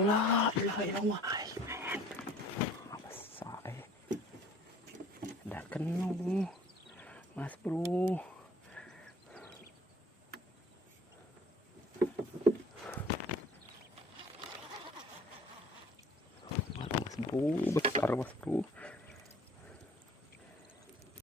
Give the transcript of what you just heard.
La ilaha illallah. Besar dah kena mas bro. Mas bro besar mas bro.